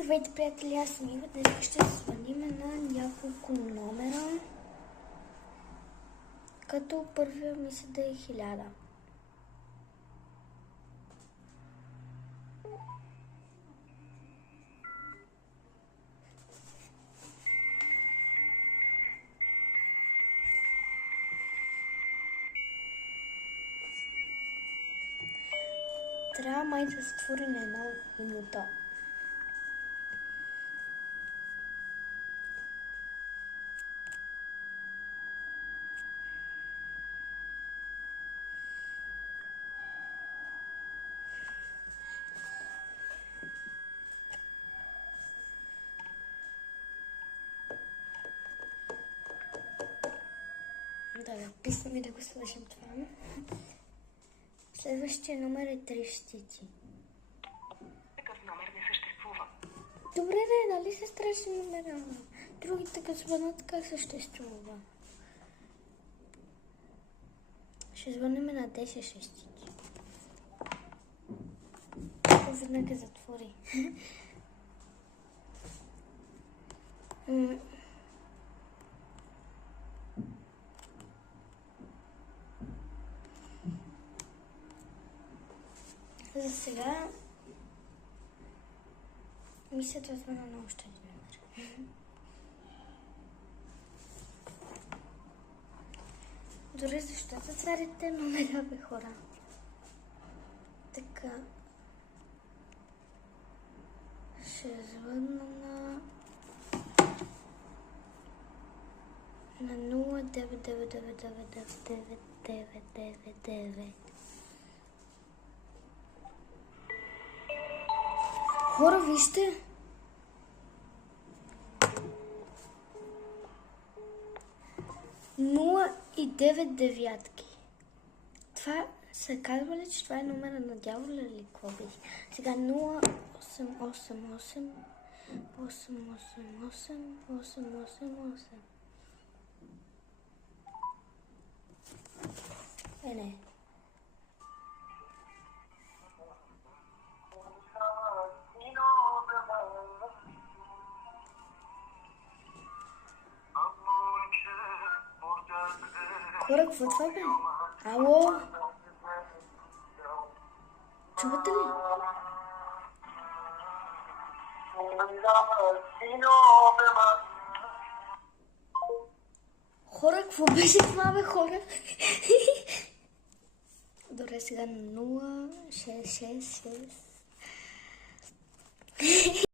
Здравейте, приятели, аз съм Ива. Днес ще звъним на няколко номера, като първия мисля да е 1000. Трябва май да затвори на 1 минута. Да, писна ми да го свършим това. Следващия номер е 30. Такъв номер не съществува. Добре, нали се страшни номера? Другите като звънат как съществува? Ще звънем на 10 шестици. Веднага затвори. За сега мисля да звъна на още един номер. Дори защо затваряте номера, бе, хора? Така. Ще звънна на 099999999. Хора, вижте! Нула и 9 девятки. Това се казва ли, че това е номера на дявола или какво би? Сега 0888 888 888. Не. Хора, какво е това, бе? Ало? Чувате ли? Хора, какво беше това, бе, хора? Добре, сега 0666